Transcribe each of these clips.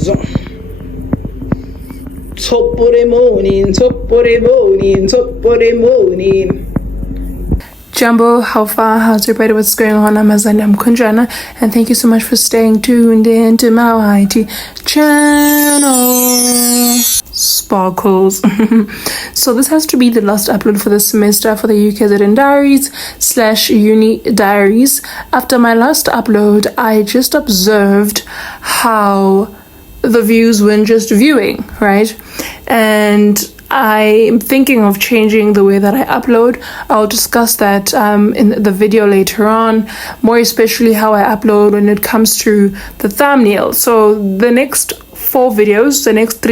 Top of the morning, top of the morning, top of the morning. Jumbo, how far? How's everybody? What's going on? I'm Kunjana, and thank you so much for staying tuned in to my YT channel. Sparkles. So this has to be the last upload for the semester for the UKZN Diaries / Uni Diaries. After my last upload, I just observed how the views weren't just viewing, right? And I'm thinking of changing the way that I upload. I'll discuss that in the video later on, more especially how I upload when it comes to the thumbnail. So the next 4 videos, the next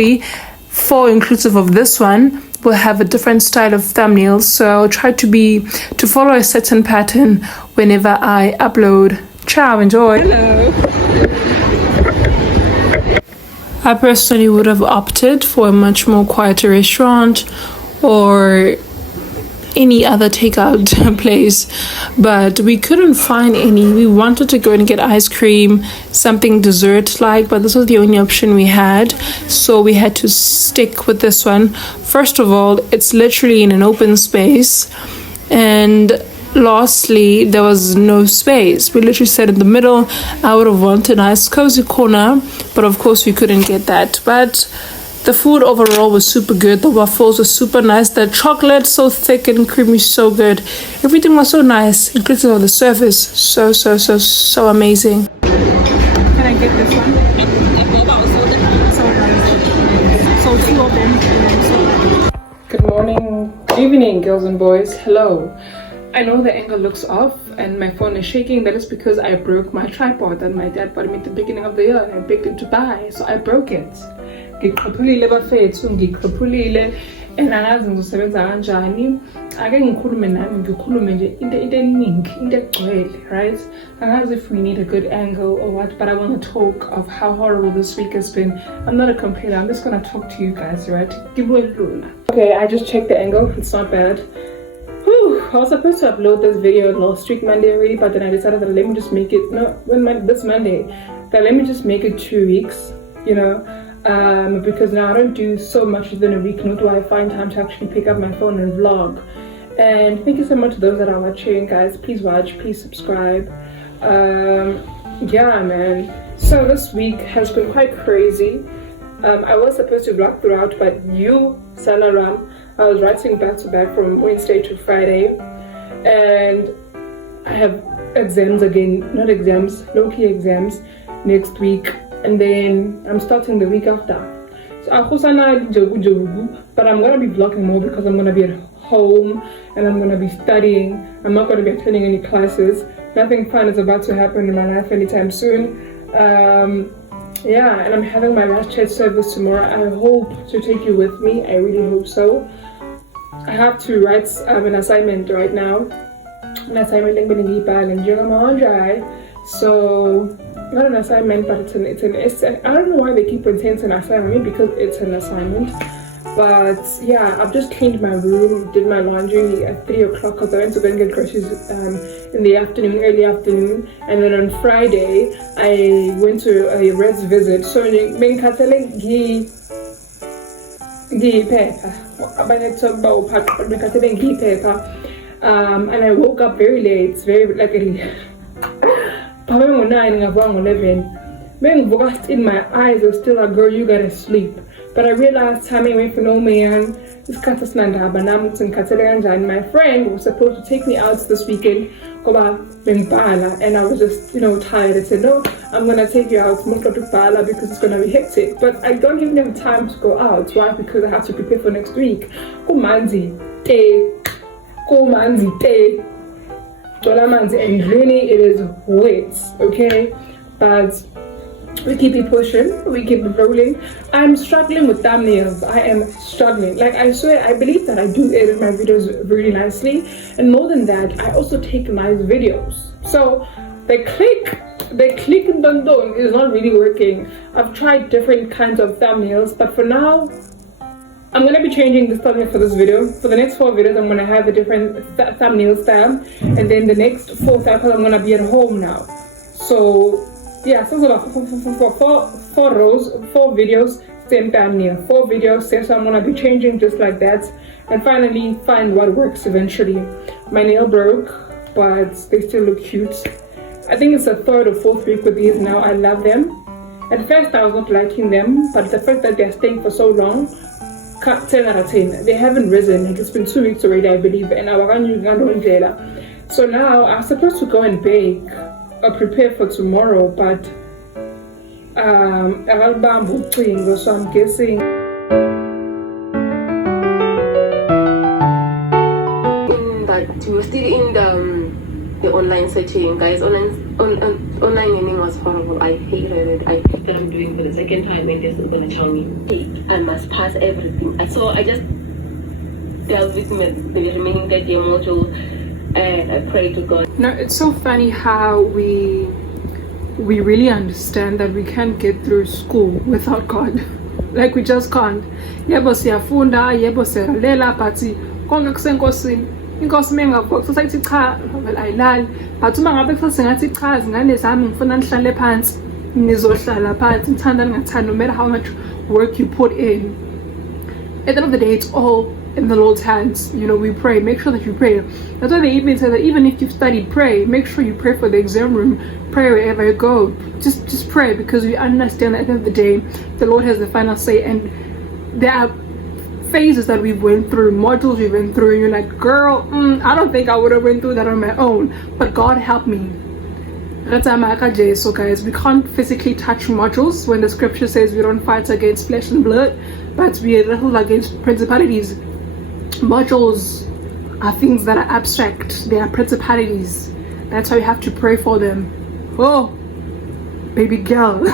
4 inclusive of this one, will have a different style of thumbnails. So I'll try to follow a certain pattern whenever I upload. Ciao, enjoy. Hello. I personally would have opted for a much more quieter restaurant or any other takeout place, but we couldn't find any. We wanted to go and get ice cream, something dessert like, but this was the only option we had, so we had to stick with this one. First of all, it's literally in an open space, and lastly, there was no space. We literally sat in the middle. I would have wanted a nice cozy corner, but of course we couldn't get that. But the food overall was super good. The waffles were super nice. The chocolate so thick and creamy, so good. Everything was so nice, inclusive of the service. So amazing. Can I get this one? So 2 of them. Good morning, good evening, girls and boys. Hello. I know the angle looks off and my phone is shaking. That is because I broke my tripod that my dad bought me at the beginning of the year and I begged him to buy, so I broke it. Ngiqhaphulile bafethu, ngiqhaphulile, and angazi ngizosebenza kanjani. Ake ngikhulume nami, ngikhulume nje into eningi, into egcwele, right? Angazi if we need a good angle or what, but I want to talk of how horrible this week has been. I'm not a complainer, I'm just gonna talk to you guys, right? Okay, I just checked the angle, it's not bad. I was supposed to upload this video last week Monday already, but then I decided that let me just make it this Monday, that let me just make it 2 weeks, you know, because now I don't do so much within a week, nor do I find time to actually pick up my phone and vlog. And thank you so much to those that are watching, guys. Please watch, please subscribe. Yeah, man, so this week has been quite crazy. I was supposed to vlog throughout, but Sanaram, I was writing back to back from Wednesday to Friday, and I have exams again, not exams, low-key exams next week, and then I'm starting the week after. So but I'm gonna be vlogging more because I'm gonna be at home and I'm gonna be studying. I'm not gonna be attending any classes. Nothing fun is about to happen in my life anytime soon. Yeah, and I'm having my last church service tomorrow. I hope to take you with me. I really hope so. I have to write an assignment right now. An assignment so not an assignment, but it's an essay. I don't know why they keep on saying it's an assignment, because it's an assignment. But yeah, I've just cleaned my room, did my laundry at 3 o'clock because I went to go and get groceries in the afternoon, early afternoon. And then on Friday, I went to a res visit. So and I woke up very late, very like 11. In my eyes, I was still like, girl, you gotta sleep. But I realized timing away for no man. My friend was supposed to take me out this weekend, and I was just, tired. I said, no, I'm gonna take you out because it's gonna be hectic. But I don't even have time to go out. Why? Because I have to prepare for next week. And really, it is wet, okay? But we keep it pushing, we keep it rolling. I'm struggling with thumbnails. I am struggling. Like, I swear, I believe that I do edit my videos really nicely, and more than that, I also take nice videos. So the click and done is not really working. I've tried different kinds of thumbnails, but for now, I'm gonna be changing the thumbnail for this video. For the next 4 videos, I'm gonna have a different thumbnail style, and then the next 4 cycles, I'm gonna be at home now. So Yeah, so four rows, 4 videos, same time here. 4 videos, so I'm gonna be changing just like that, and finally find what works eventually. My nail broke, but they still look cute. I think it's the 3rd or 4th week with these now. I love them. At first I was not liking them, but the fact that they're staying for so long, 10 out of 10. They haven't risen. Like, it's been 2 weeks already, I believe, and so now I'm supposed to go and bake or prepare for tomorrow, but so I'm guessing. But we were still in the online searching, guys. Online learning was horrible. I hated it. I think that I'm doing for the second time, and they're still gonna tell me, hey, I must pass everything. So I just dealt with the remaining 30 modules, and I pray to God. No, it's so funny how we really understand that we can't get through school without God. Like, we just can't. Yebo siyafunda, yebo siyalela, but konke kusenkosini. Inkosi mengavuka kusayithi cha, well ayilali. But uma ngabe kusathi ngathi cha, izingane zami ngifuna nihlale phansi, nizohlala phansi, ngithanda ningathanda, no matter how much work you put in. At the end of the day, it's all in the Lord's hands. You know, we pray. Make sure that you pray. That's why they even say that even if you've studied, pray. Make sure you pray for the exam room. Pray wherever you go. Just pray, because we understand that at the end of the day, the Lord has the final say. And there are phases that we went through, modules we went through, and you're like, girl, I don't think I would have went through that on my own. But God helped me. So guys, we can't physically touch modules when the scripture says we don't fight against flesh and blood, but we wrestle against principalities. Modules are things that are abstract. They are principalities. That's why you have to pray for them. Oh, baby girl.